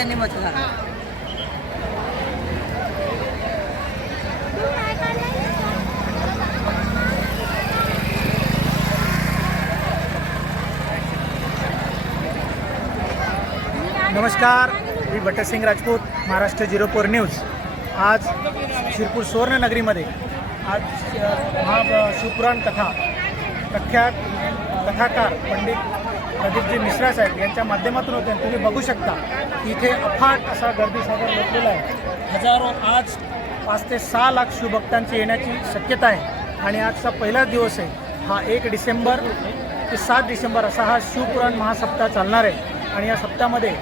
त्यांनी मतदान नमस्कार मी Bhatsingh Rajput Maharashtra zero four news. आज शिरपूर सुवर्णनगरीमध्ये आज महा शिवपुराण कथा प्रख्यात कथाकार पंडित प्रदीपजी मिश्रा साहेब यांच्या माध्यमातून होते. आणि तुम्ही बघू शकता इथे अफाट असा गर्दी सागर लोटलेला आहे. हजारो आज पाच ते सहा लाख शिवभक्तांची येण्याची शक्यता आहे. आणि आजचा पहिला दिवस आहे. हा एक डिसेंबर ते सात डिसेंबर असा हा शिवपुराण महासप्ताह चालणार आहे. आणि या सप्ताहामध्ये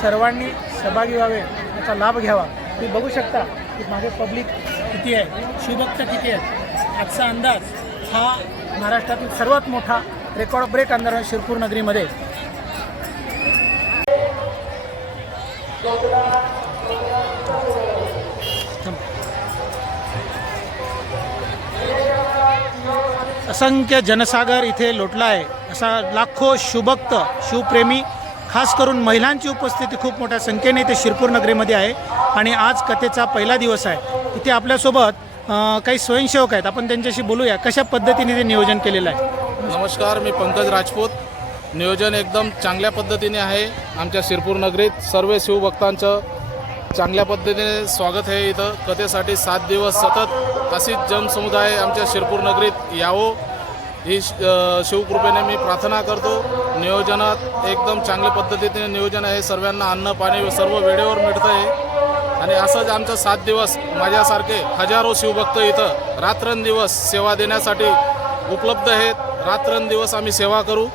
सर्वांनी सहभागी व्हावे याचा लाभ घ्यावा. तुम्ही बघू शकता की मागे पब्लिक किती आहे शिवभक्त किती आहेत. आजचा अंदाज हा महाराष्ट्रातील सर्वात मोठा रेकॉर्ड ब्रेक अंधार शिरपूर नगरीमध्ये. असंख्य जनसागर इथे लोटला आहे असा लाखो शिवभक्त शिवप्रेमी खास करून महिलांची उपस्थिती खूप मोठ्या संख्येने इथे शिरपूर नगरीमध्ये आहे. आणि आज कथेचा पहिला दिवस आहे. इथे आपल्यासोबत काही स्वयंसेवक आहेत. आपण त्यांच्याशी बोलूया. कशा पद्धतीने ते नियोजन केलेलं आहे? नमस्कार मी पंकज राजपूत. नियोजन एकदम चांगल्या पद्धतीने आहे आमच्या शिरपूर नगरीत. सर्व शिवभक्तांचं चांगल्या पद्धतीने स्वागत आहे इथं. कथेसाठी सात दिवस सतत अशीच जनसमुदाय आमच्या शिरपूर नगरीत यावो. ही श- शिवकृपेने मी प्रार्थना करतो. नियोजनात एकदम चांगल्या पद्धतीने नियोजन आहे. सर्वांना अन्न पाणी सर्व वेळेवर मिळतं आहे आणि असंच आमचं सात दिवस माझ्यासारखे हजारो शिवभक्त इथं रात्रंदिवस सेवा देण्यासाठी उपलब्ध आहेत. रात्रंदिवस आम्ही सेवा करू.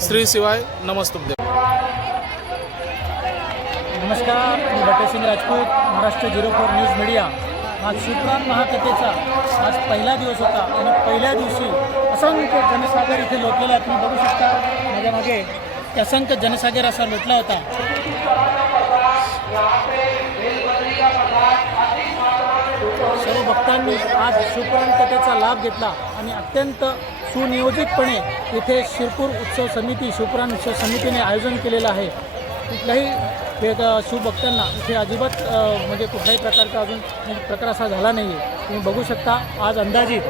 श्री शिवाय नमस्तुभ्य. नमस्कार मी Bhattsingh Rajput Maharashtra zero four news media. आज शिवपुराण महाकथेचा आज पहिला दिवस होता आणि पहिल्या दिवशी असंख्य जनसागर इथे लोटलेला आहे तुम्ही बघू शकता माझ्या मागे असंख्य जनसागर असा लोटला होता. सर्व भक्तांनी आज शिवपुराण कथेचा लाभ घेतला. आणि अत्यंत सुनियोजितपणे इथे शिरपूर उत्सव समिती शिवपुराण उत्सव समितीने आयोजन केलेलं आहे. कुठल्याही वेग शिवभक्तांना इथे अजिबात म्हणजे कुठल्याही प्रकारचा अजून म्हणजे प्रकार असा झाला नाही आहे तुम्ही बघू शकता आज अंदाजित.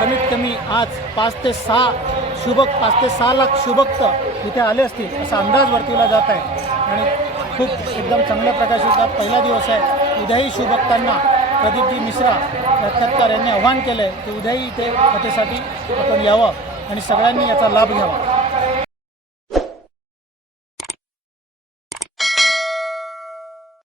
कमीत कमी आज पाच ते सहा शुभक पाच ते सहा लाख शुभक्त इथे आले असतील असा अंदाज वर्तवला जात आहे. आणि खूप एकदम चांगल्या प्रकारे सुद्धा पहिला दिवस आहे. उद्याही शुभक्तांना प्रदीपजी मिश्रा साक्षात्कार यांनी आव्हान केलं आहे की उद्याही इथे कथेसाठी आपण यावं आणि सगळ्यांनी याचा लाभ घ्यावा.